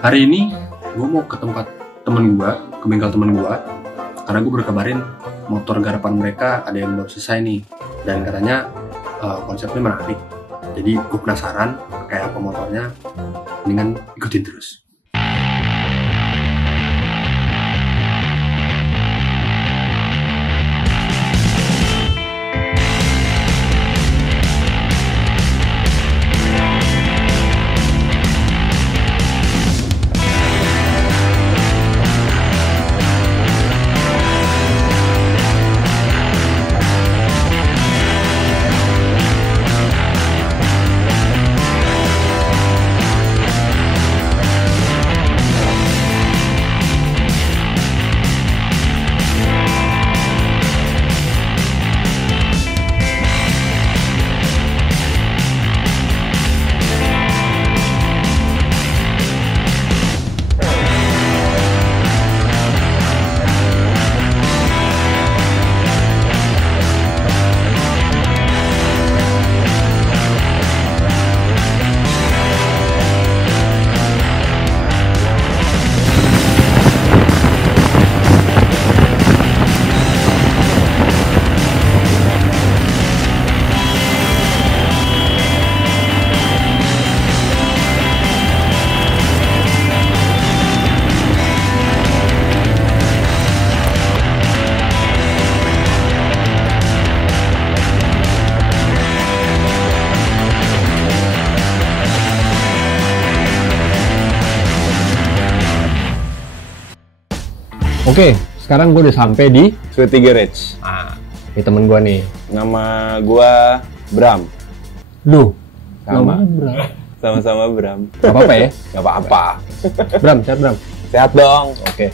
Hari ini gue mau ke tempat temen gue, ke bengkel temen gue, karena gue berkabarin motor garapan mereka ada yang baru selesai nih, dan katanya konsepnya menarik. Jadi gue penasaran kayak apa motornya, mendingan ikutin terus. Oke, sekarang gue udah sampai di Sweaty Garage. ini temen gue nih. Nama gua Bram. Duh, Sama. namanya Bram. Sama-sama Bram. Gak apa-apa ya? Gak apa-apa. Bram, sehat Bram. Sehat dong. Oke.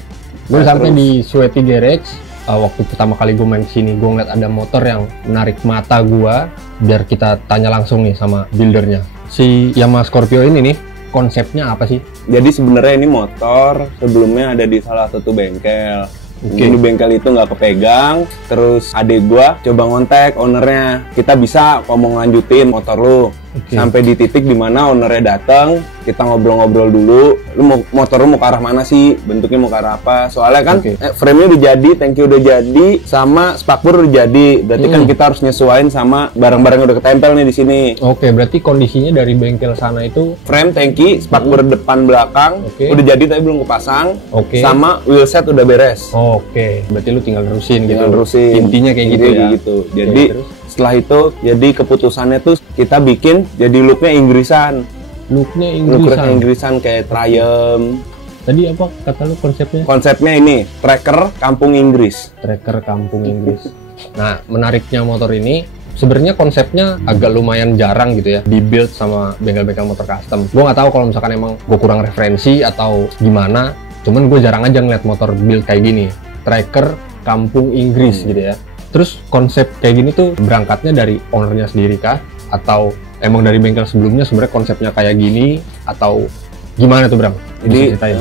Gue udah sampai di Sweaty Garage. Waktu pertama kali gue main kesini, gue ngeliat ada motor yang menarik mata gue. Biar kita tanya langsung nih sama buildernya. Si Yamaha Scorpio ini nih, konsepnya apa sih? Jadi sebenarnya ini motor sebelumnya ada di salah satu bengkel. Oke. Di bengkel itu nggak kepegang. Terus adik gua coba ngontak ownernya. Kita bisa ngomong lanjutin motor lu. Oke. Sampai di titik dimana ownernya datang, kita ngobrol-ngobrol dulu. Motor lu mau ke arah mana sih? Bentuknya mau ke arah apa? Soalnya kan Oke. frame-nya udah jadi, tanki udah jadi, sama spakbor udah jadi. Berarti kan kita harus nyesuaiin sama barang-barang yang udah ketempel nih di sini. Oke, berarti kondisinya dari bengkel sana itu. Frame, tanki, spakbor depan belakang Oke. udah jadi tapi belum kepasang. Oke. Sama wheelset udah beres. Oke, berarti lu tinggal nerusin gitu. Tinggal terusin. Intinya kayak gitu Intinya ya. kayak gitu. Jadi terus? setelah itu jadi keputusannya tuh kita bikin jadi looknya Inggrisan. Looknya Looknya Inggrisan. Inggrisan kayak Triumph. Tadi apa kata lu konsepnya? Konsepnya ini tracker kampung Inggris. Tracker kampung Inggris. Nah, menariknya motor ini sebenarnya konsepnya agak lumayan jarang gitu ya di build sama bengkel-bengkel motor custom. Gue nggak tahu kalau misalkan emang gue kurang referensi atau gimana. Cuman gue jarang aja ngeliat motor build kayak gini. Tracker kampung Inggris gitu ya. Terus konsep kayak gini tuh berangkatnya dari ownernya sendiri kah? Atau emang dari bengkel sebelumnya sebenarnya konsepnya kayak gini? Atau gimana tuh Bram? Bisa Jadi ceritain?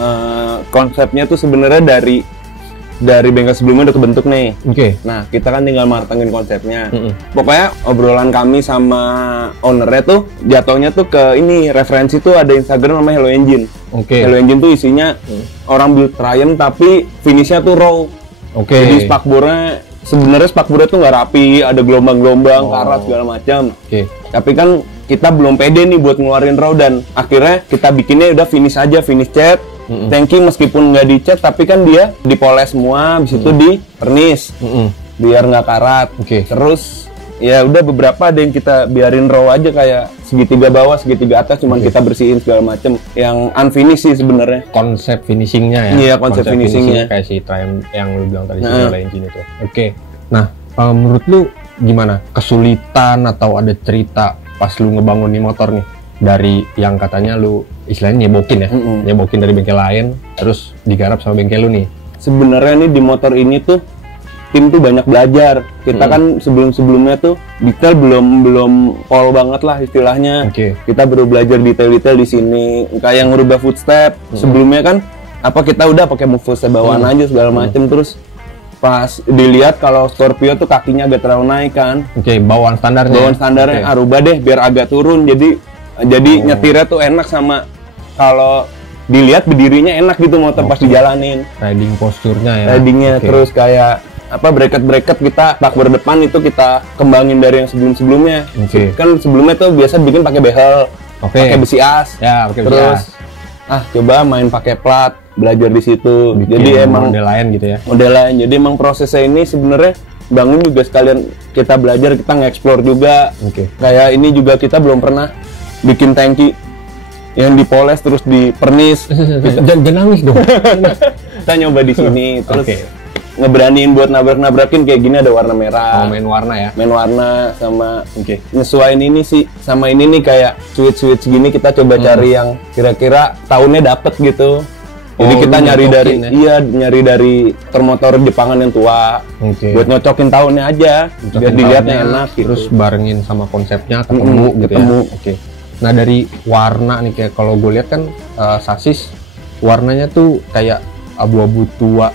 konsepnya tuh sebenarnya dari bengkel sebelumnya udah kebentuk nih. Oke. Nah, kita kan tinggal matengin konsepnya. Mm-mm. Pokoknya obrolan kami sama ownernya tuh jatuhnya tuh ke ini, referensi tuh ada Instagram namanya Hello Engine. Oke. Hello Engine tuh isinya orang build Triumph tapi finishnya tuh raw. Oke. Jadi spakbornya sebenarnya spakbornya tuh nggak rapi, ada gelombang-gelombang, Oh. karat segala macam. Oke. Tapi kan kita belum pede nih buat ngeluarin raw dan akhirnya kita bikinnya udah finish aja, finish cat. Tanki meskipun nggak dicat tapi kan dia dipoles semua, habis itu di vernis Mm-mm. biar nggak karat. Oke. Terus ya udah beberapa ada yang kita biarin raw aja kayak segitiga bawah, segitiga atas cuman kita bersihin segala macem. Yang unfinished sih sebenarnya. Konsep finishingnya ya. Iya, konsep finishingnya. kayak si Triumph yang lu bilang tadi si Nah. Hello Engine itu. Oke. Nah, menurut lu gimana? Kesulitan atau ada cerita pas lu ngebangun nih motor nih? Dari yang katanya lu istilahnya nyebokin ya. Nyebokin dari bengkel lain terus digarap sama bengkel lu nih. Sebenarnya nih di motor ini tuh tim tuh banyak belajar. Kita kan sebelum-sebelumnya tuh detail belum pol banget lah istilahnya. Oke. Kita baru belajar detail-detail di sini. Kayak ngerubah footstep. Sebelumnya kan kita udah pakai move footstep bawaan aja segala macem. Terus pas dilihat kalau Scorpio tuh kakinya agak terlalu naik kan. Oke, bawaan standarnya. Bawaan standarnya Oke. rubah deh biar agak turun. Jadi nyetirnya tuh enak sama kalau dilihat berdirinya enak gitu motor pas dijalanin. Riding posturnya ya. Ridingnya Oke. terus kayak apa bracket kita bakber depan itu kita kembangin dari yang sebelumnya. Oke. Kan sebelumnya tuh biasa bikin pakai behel, Oke. pakai besi as. Ya, pakai besi Terus as. coba main pakai plat, belajar di situ. Bikin Jadi emang model lain gitu ya. model lain. Jadi emang prosesnya ini sebenarnya bangun juga sekalian kita belajar, kita nge-explore juga. Oke. Kayak ini juga kita belum pernah bikin tangki yang dipoles terus dipernis. Jangan nangis dong. Kita nyoba di sini terus Oke. ngeberaniin buat nabrak-nabrakin kayak gini ada warna merah. Oh, main warna ya. Main warna sama Oke. nyesuaiin ini sih sama ini nih kayak switch gini kita coba cari yang kira-kira tahunnya dapet gitu. Jadi Oh, kita lu nyari nyocokin dari ya? nyari dari motor Jepangan yang tua. Oke. Buat nyocokin tahunnya aja Cocokin biar dilihatnya tahunnya, enak gitu. Terus barengin sama konsepnya ketemu gitu ketemu. ya. Oke. Nah dari warna nih kayak kalau gue lihat kan sasis warnanya tuh kayak abu-abu tua,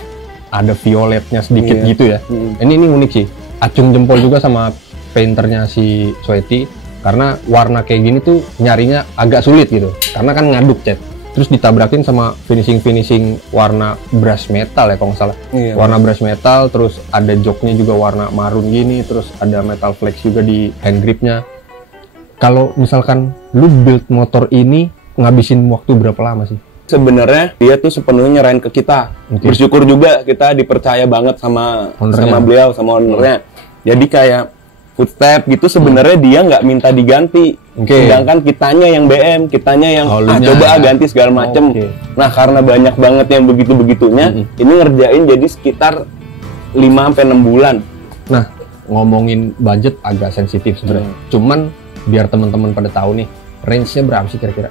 ada violetnya sedikit Iya. gitu ya. Ini unik sih. Acung jempol juga sama painternya si Sweaty karena warna kayak gini tuh nyarinya agak sulit gitu. Karena kan ngaduk cat. Terus ditabrakin sama finishing warna brush metal ya kalau nggak salah. Iya. Warna brush metal, terus ada joknya juga warna marun gini, terus ada metal flex juga di hand gripnya. Kalau misalkan lu build motor ini ngabisin waktu berapa lama sih? Sebenarnya dia tuh sepenuhnya nyerahin ke kita. Oke. Bersyukur juga kita dipercaya banget sama Ownernya. beliau, sama ownernya. Jadi kayak footstep gitu sebenarnya dia nggak minta diganti. Oke. Sedangkan kitanya yang BM, kitanya yang Oh, lunya coba ya. ganti segala macem. Oke. Nah karena banyak banget yang begitu-begitunya, ini ngerjain jadi sekitar 5-6 bulan. Nah, ngomongin budget agak sensitif sebenarnya. Cuman biar teman-teman pada tahu nih, range-nya berapa sih kira-kira?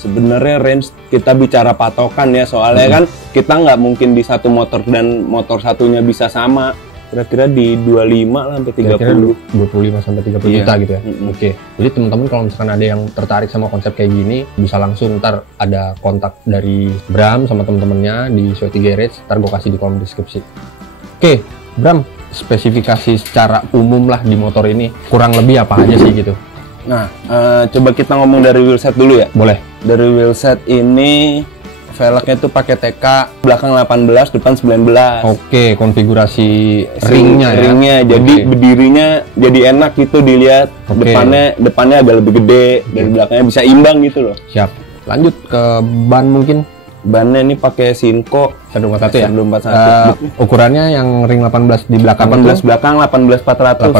Sebenarnya range kita bicara patokan ya, soalnya kan kita nggak mungkin di satu motor dan motor satunya bisa sama. Kira-kira di 25 lah sampai 30. Kira-kira 25 sampai 30 Iya. juta gitu ya. Mm-mm. Oke. Jadi teman-teman kalau misalkan ada yang tertarik sama konsep kayak gini, bisa langsung ntar ada kontak dari Bram sama teman-temannya di Sweaty Garage, ntar gue kasih di kolom deskripsi. Oke, Bram, spesifikasi secara umum lah di motor ini kurang lebih apa aja sih gitu? Nah, coba kita ngomong dari wheelset dulu ya. Boleh. Dari wheelset ini velgnya tuh pakai TK, belakang 18, depan 19. Oke, konfigurasi ringnya ya. Ringnya, jadi Oke. berdirinya jadi enak gitu dilihat. Oke. Depannya agak lebih gede, dari belakangnya bisa imbang gitu loh. Siap. Lanjut ke ban mungkin. Bannya ini pakai Sinco 121 ya. 121. Ukurannya yang ring 18 di belakang 18 belakang, 18 400.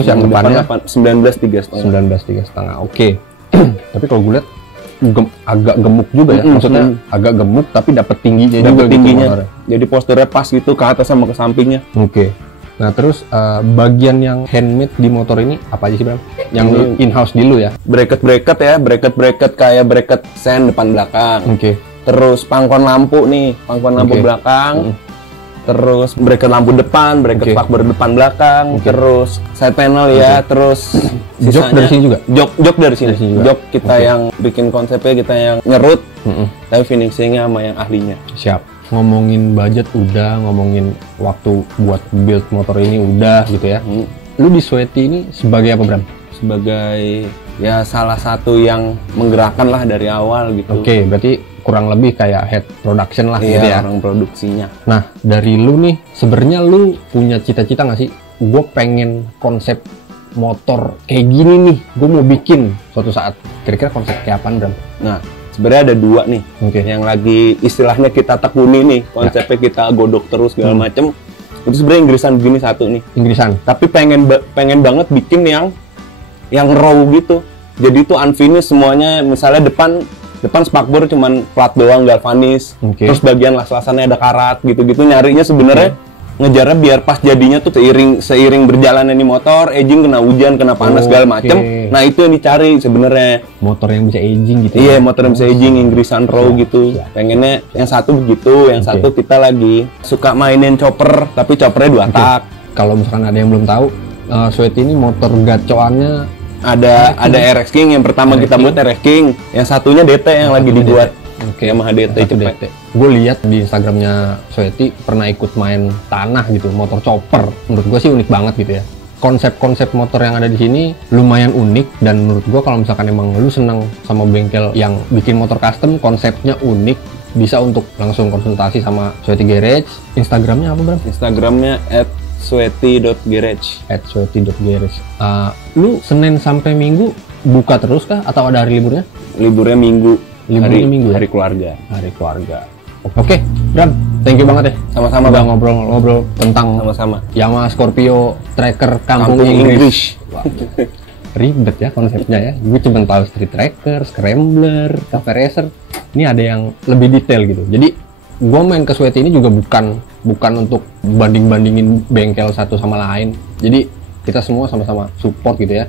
18400, yang depannya 19 3,5. 19,5. Oke. Tapi kalau gue lihat agak gemuk juga ya. Mm-mm, Maksudnya agak gemuk tapi dapat tingginya juga Dapat gitu tingginya. motornya. Jadi posturnya pas gitu ke atas sama ke sampingnya. Oke. Nah, terus bagian yang handmade di motor ini apa aja sih, Bram? Yang lu in-house dulu ya. Bracket ya, bracket kayak bracket sen depan belakang. Oke. Terus pangkon lampu nih, pangkon lampu Oke. belakang. Terus bracket lampu depan, bracket Oke. spakbor depan belakang. Oke. Terus side panel ya, terus Jok dari sini juga? Jok dari sini. Dari sini juga. Jok kita Oke. yang bikin konsepnya, kita yang nyerut, Mm-mm. tapi finishingnya sama yang ahlinya. Siap. Ngomongin budget udah, ngomongin waktu buat build motor ini udah gitu ya. Lu di Sweaty ini sebagai apa, Bram? Sebagai ya salah satu yang menggerakkan lah dari awal gitu. Oke, berarti kurang lebih kayak head production lah gitu ya. Iya, orang produksinya. Nah, dari lu nih, sebenarnya lu punya cita-cita nggak sih? Gue pengen konsep motor kayak gini nih, gue mau bikin suatu saat. Kira-kira konsep kayak apa, Bram? Nah, sebenarnya ada dua nih. Oke. Yang lagi istilahnya kita tekuni nih, konsepnya kita godok terus segala macem. Itu sebenarnya Inggrisan begini satu nih. Inggrisan. Tapi pengen banget bikin yang raw gitu. Jadi itu unfinished semuanya. Misalnya depan spakbor cuman plat doang galvanis. Oke. Terus bagian las-lasannya ada karat gitu-gitu. Nyarinya sebenarnya ngejarnya biar pas jadinya tuh seiring berjalannya nih motor, aging kena hujan, kena panas segala macem. Oke. Nah, itu yang dicari sebenarnya. Motor yang bisa aging gitu. Iya, ya? motor yang bisa aging, Inggrisan raw gitu. siap. Pengennya yang satu begitu, yang Oke. satu kita lagi suka mainin chopper, tapi choppernya 2 tak. Kalau misalkan ada yang belum tahu, Sweaty ini motor gacoannya Ada RX King yang pertama RX kita King. buat RX King, yang satunya DT yang lagi satunya dibuat. Oke. Yamaha DT Satu cepet. DT. Gue lihat di Instagramnya Sweaty pernah ikut main tanah gitu, motor chopper. Menurut gue sih unik banget gitu ya. konsep-konsep motor yang ada di sini lumayan unik, dan menurut gua kalau misalkan emang lu seneng sama bengkel yang bikin motor custom, konsepnya unik, bisa untuk langsung konsultasi sama Sweaty Garage. Instagramnya apa, Bram? Instagramnya @sweaty.garage. @sweaty.garage. Lu Senin sampai Minggu buka terus kah atau ada hari liburnya? Liburnya Minggu. Liburnya Minggu ya? Hari keluarga. Hari keluarga. Oke, Bram, thank you banget ya. Sama-sama, udah Bang. ngobrol-ngobrol tentang Sama-sama. Yamaha Scorpio Tracker Kampung Inggris. Wah, ribet ya konsepnya ya. Gue cuma tahu street tracker, scrambler, cafe racer. Ini ada yang lebih detail gitu. Jadi gue main ke Sweaty ini juga bukan untuk banding-bandingin bengkel satu sama lain. Jadi kita semua sama-sama support gitu ya.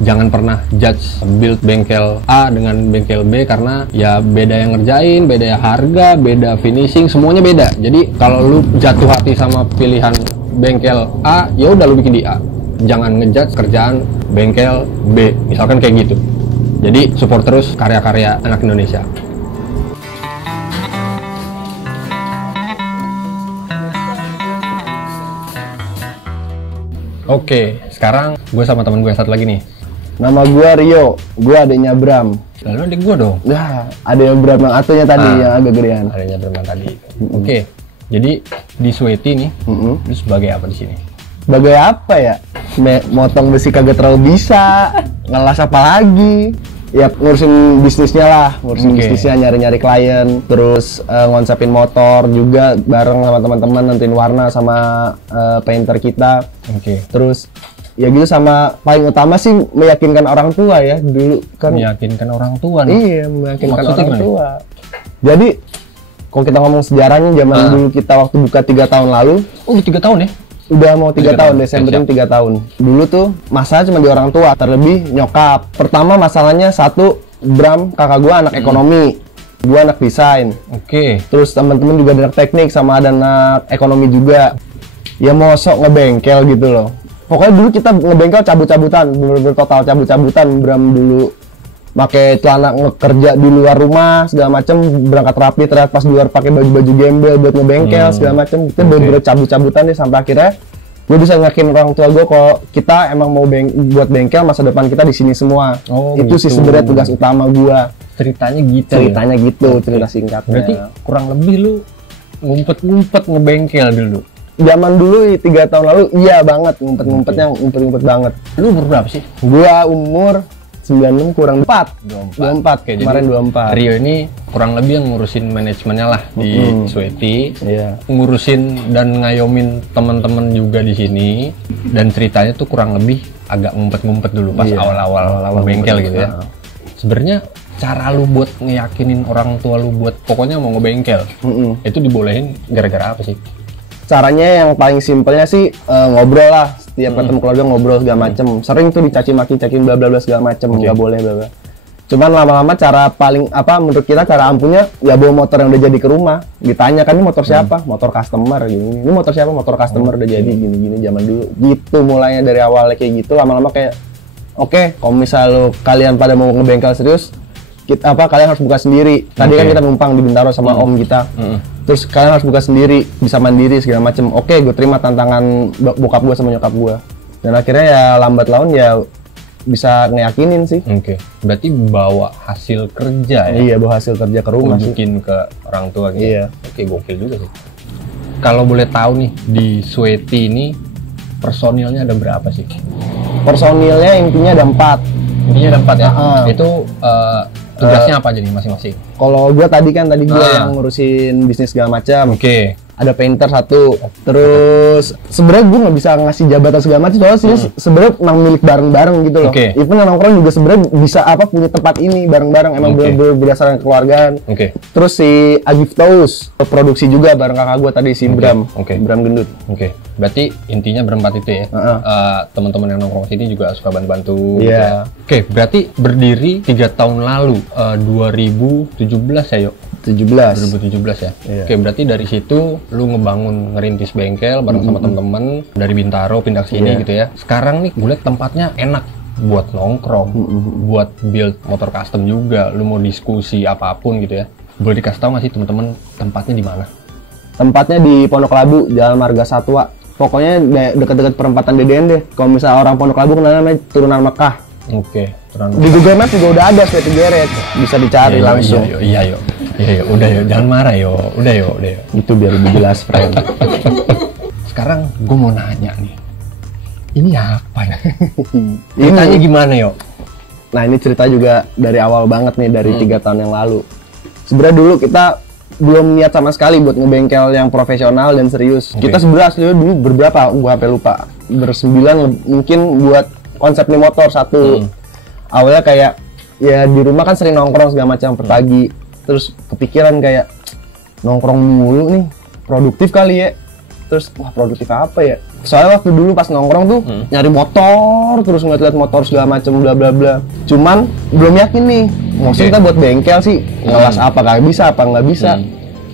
Jangan pernah judge build bengkel A dengan bengkel B, karena ya beda yang ngerjain, beda ya harga, beda finishing, semuanya beda. Jadi kalau lu jatuh hati sama pilihan bengkel A, ya udah lu bikin di A. Jangan ngejudge kerjaan bengkel B, misalkan kayak gitu. Jadi support terus karya-karya anak Indonesia. Oke, sekarang gue sama temen gue yang satu lagi nih. Nama gua Rio, gua adanya Bram. Lalu adik gue dong. Nah, ada yang Bram yang atunya tadi yang agak gedean. Adanya Bram tadi. Oke, jadi di Sweaty nih, lu sebagai apa di sini? Sebagai apa ya? Motong besi kagak terlalu bisa. Ngelas apa lagi? Ya ngurusin bisnisnya lah, bisnisnya, nyari-nyari klien, terus ngonsepin motor juga bareng sama teman-teman, nentuin warna sama painter kita. Terus ya gitu, sama paling utama sih meyakinkan orang tua ya, dulu kan Meyakinkan orang tua nih? Iya, meyakinkan Maksudnya orang gimana? tua. Jadi kalau kita ngomong sejarahnya, zaman dulu kita waktu buka 3 tahun lalu, Oh, udah 3 tahun ya? udah mau 3 tahun, tahun. Desember Siap. ini 3 tahun. Dulu tuh masalah cuma di orang tua, terlebih nyokap. Pertama masalahnya satu, Bram kakak gua anak ekonomi, gua anak desain. Oke. Terus teman-teman juga ada anak teknik sama ada anak ekonomi juga. Ya mau sok ngebengkel gitu loh. Pokoknya dulu kita ngebengkel cabut-cabutan, bener-bener total cabut-cabutan. Bram dulu pakai celana ngekerja di luar rumah segala macem, berangkat rapi, terlihat pas di luar pakai baju-baju gembel buat ngebengkel segala macem. Kita bener-bener cabut-cabutan deh, sampai akhirnya gue bisa yakin orang tua gue kalau kita emang mau buat bengkel, masa depan kita di sini semua. Oh, itu gitu. sih sebenarnya tugas utama gue. Ceritanya gitu. Ceritanya gitu, cerita singkatnya. Berarti kurang lebih lu ngumpet-ngumpet ngebengkel dulu. Zaman dulu 3 tahun lalu iya banget, ngumpet-ngumpetnya ngumpet-ngumpet banget. Lu umur berapa sih? Gua umur 96 kurang 4. 24. Oke, Kemarin jadi 24. Rio ini kurang lebih yang ngurusin manajemennya lah di Sweaty. Iya. Ngurusin dan ngayomin teman-teman juga di sini, dan ceritanya tuh kurang lebih agak ngumpet-ngumpet dulu pas Iya. awal-awal bengkel gitu ya. Sebenarnya cara lu buat ngeyakinin orang tua lu buat pokoknya mau ngebengkel, itu dibolehin gara-gara apa sih? Caranya yang paling simpelnya sih ngobrol lah. Setiap ketemu keluarga ngobrol segala macem. Sering tuh dicaci maki, caciin bla bla bla segala macem, nggak boleh bla bla. Cuman lama-lama cara paling apa menurut kita cara ampuhnya ya bawa motor yang udah jadi ke rumah. Ditanya kan ini motor siapa? Motor customer gini. Ini motor siapa? Motor customer udah jadi gini-gini zaman dulu. Gitu mulainya dari awalnya kayak gitu, lama-lama kayak oke, kalau misal kalian pada mau ngebengkel serius, kalian harus buka sendiri. Tadi kan kita numpang di Bintaro sama om kita. Terus kalian harus buka sendiri, bisa mandiri segala macem. Oke, gue terima tantangan bokap gue sama nyokap gue. Dan akhirnya ya lambat laun ya bisa ngeyakinin sih. Oke. Berarti bawa hasil kerja ya? Iya, bawa hasil kerja ke rumah sih. Tunjukin ke orang tua gitu. Iya. Oke, gokil juga sih. Kalau boleh tahu nih, di Sweaty ini personilnya ada berapa sih? Personilnya intinya ada 4. Intinya ada 4 ya? Ah. Itu tugasnya apa aja nih masing-masing? Kalau gue tadi gue yang ngurusin bisnis segala macam. Oke. Ada painter 1. Terus sebenarnya gue nggak bisa ngasih jabatan segala macam, soalnya sini sebenarnya emang milik bareng-bareng gitu loh. Oke. Even nongkrong juga sebenarnya bisa punya tempat ini bareng-bareng, emang berdasarkan keluargaan. Oke. Terus si Agif Taus produksi juga bareng kakak gue tadi si Bram. Bram Gendut. Oke. Berarti intinya berempat itu ya. Teman-teman yang nongkrong sini juga suka bantu-bantu. Iya. Gitu. Oke, berarti berdiri 3 tahun lalu, 2017 ya, yuk. 2017 ya. Iya. Oke, berarti dari situ lu ngebangun ngerintis bengkel bareng sama temen-temen dari Bintaro pindah ke sini gitu ya. Sekarang nih gue liat tempatnya enak buat nongkrong, buat build motor custom juga. Lu mau diskusi apapun gitu ya. Boleh dikasih tahu nggak sih temen-temen tempatnya di mana? Tempatnya di Pondok Labu, Jalan Marga Satwa. pokoknya dekat-dekat perempatan DDN deh. Kalau misalnya orang Pondok Labu kenal namanya Turunan Mekah. Oke, Di Google Maps juga udah ada Sweaty Garage, bisa dicari langsung. Iya, udah yuk, jangan marah yo. Udah yuk. Itu biar lebih jelas, friend. Sekarang gue mau nanya nih. Ini apa ya? Ceritanya gimana yo? Nah, ini cerita juga dari awal banget nih, dari 3 tahun yang lalu. Sebenarnya dulu kita belum niat sama sekali buat ngebengkel yang profesional dan serius. Kita sebenarnya aslinya dulu berberapa? Gua sampai lupa. Bersembilan mungkin buat konsep nih motor satu. Awalnya kayak ya di rumah kan sering nongkrong segala macam per pagi. Terus kepikiran kayak nongkrong mulu nih, produktif kali ya. Terus wah, produktif apa ya? Soalnya waktu dulu pas nongkrong tuh nyari motor, terus ngeliat motor segala macam bla bla bla. Cuman belum yakin nih, maksudnya kita buat bengkel sih ngelas apa nggak bisa.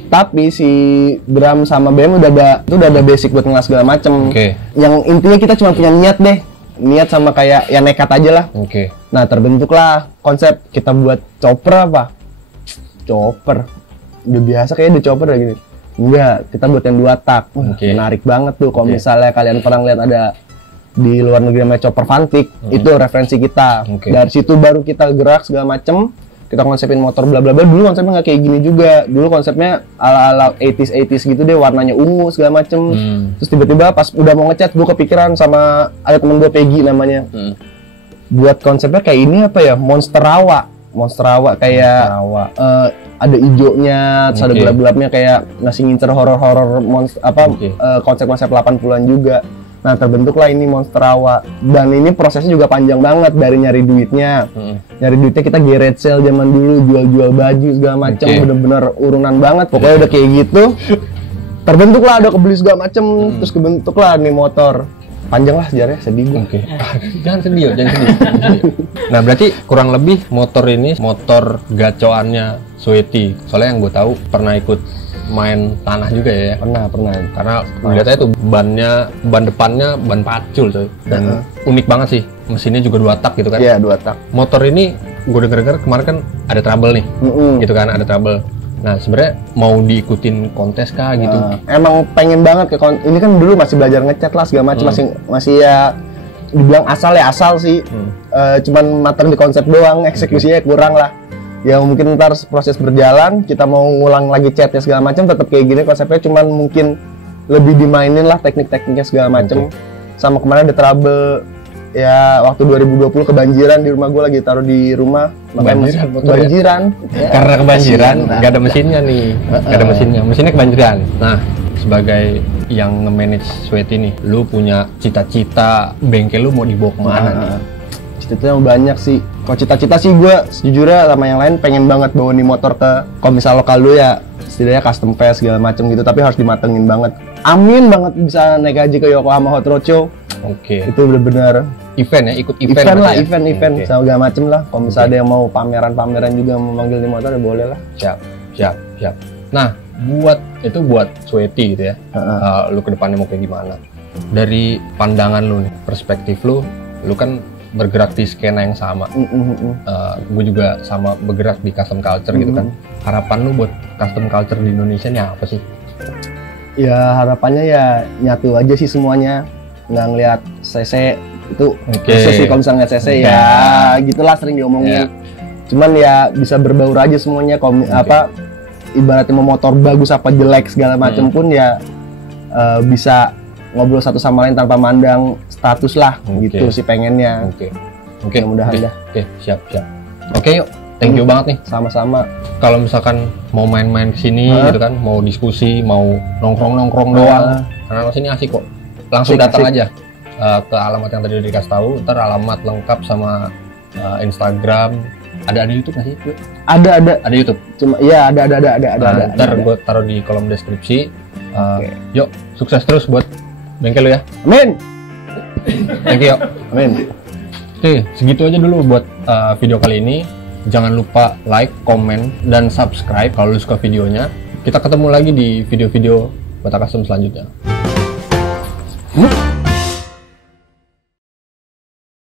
Tapi si Bram sama BM udah ada basic buat ngelas segala macam. Yang intinya kita cuma punya niat sama kayak ya nekat aja lah. Nah, terbentuklah konsep kita buat chopper apa? Chopper. Udah biasa kayaknya ada chopper gini. Enggak, kita buat yang 2 tak. Menarik banget tuh kalau misalnya kalian pernah lihat ada di luar negeri namanya chopper Vantic, itu referensi kita. Dari situ baru kita gerak segala macem, kita konsepin motor bla bla bla. Dulu konsepnya nggak kayak gini juga. Dulu konsepnya ala 80s gitu deh, warnanya ungu segala macem. Terus tiba-tiba pas udah mau ngecat, gue kepikiran sama ada temen gue Peggy namanya. Buat konsepnya kayak ini apa ya? Monster rawa kayak ada hijaunya, terus ada gelap-gelapnya kayak ngasih ngincer horor-horor konsep-konsep 80-an juga. Nah, terbentuklah ini Monster Rawa. Dan ini prosesnya juga panjang banget dari nyari duitnya. Nyari duitnya kita garage sale zaman dulu, jual-jual baju segala macam, bener-bener urunan banget. Pokoknya udah kayak gitu. Terbentuklah, ada kebeli segala macam, terus kebentuklah nih motor. Panjang lah sejarahnya, sedih gue. Jangan sedih. Nah, berarti kurang lebih motor ini motor gacoannya Sweaty. Soalnya yang gue tahu pernah ikut main tanah juga ya. Pernah. Karena lihatnya tuh ban depannya ban pacul tuh. Dan unik banget sih. Mesinnya juga 2 tak gitu kan. Iya, 2 tak. Motor ini gue denger kemarin kan ada trouble nih. Gitu kan, ada trouble. Nah, sebenarnya mau diikutin kontes kah gitu? Emang pengen banget ini kan dulu masih belajar ngecat lah segala macam, masih ya dibilang asal sih. Cuman matang di konsep doang, eksekusinya kurang lah. Ya mungkin ntar proses berjalan, kita mau ngulang lagi catnya segala macam, tetap kayak gini konsepnya, cuman mungkin lebih dimainin lah teknik-tekniknya segala macam. Sama kemarin ada trouble ya waktu 2020 kebanjiran di rumah gue, lagi taruh di rumah, makanya kebanjiran. Karena kebanjiran, nggak ada mesinnya nih, mesinnya kebanjiran. Nah, sebagai yang nge-manage Sweaty nih, lu punya cita-cita bengkel lu mau dibawa kemana nih? Cita-cita banyak sih. Kalau cita-cita sih gue sejujurnya sama yang lain pengen banget bawa nih motor ke, kalau misal lokal lu ya setidaknya custom phase segala macam gitu, tapi harus dimatengin banget. Amin banget bisa naik haji ke Yokohama Hot Rod Show. Itu bener-bener event ya, ikut event lah, event segala macem lah. Kalau misalnya ada yang mau pameran juga mau manggil di motor ya boleh lah. Siap. Nah, buat Sweaty gitu ya. Lu ke depannya mau kayak gimana? Dari pandangan lu nih, perspektif lu kan bergerak di skena yang sama. Gue juga sama bergerak di custom culture gitu kan. Harapan lu buat custom culture di Indonesia ini apa sih? Ya harapannya ya nyatu aja sih semuanya. Nggak ngeliat CC itu sih, kalau misalnya ngeliat CC ya gitulah sering diomongin. Cuman ya bisa berbaur aja semuanya. Kalau ibaratnya mau motor bagus apa jelek segala macam pun ya bisa ngobrol satu sama lain tanpa mandang status lah. Gitu sih pengennya. Mudah-mudahan dah. Siap. Yuk, thank you banget nih. Sama-sama. Kalau misalkan mau main-main kesini gitu kan, mau diskusi, mau nongkrong doang, karena sini asik kok. Langsung datang aja ke alamat yang tadi udah dikasih tahu. Ntar alamat lengkap sama Instagram. Ada YouTube nggak sih? Ada YouTube. Cuma iya ada. Ntar gue taruh di kolom deskripsi. Yuk, sukses terus buat bengkel lu ya. Amin. Thank you. Amin. Oke, segitu aja dulu buat video kali ini. Jangan lupa like, komen, dan subscribe kalau lu suka videonya. Kita ketemu lagi di video-video Bata Custom selanjutnya.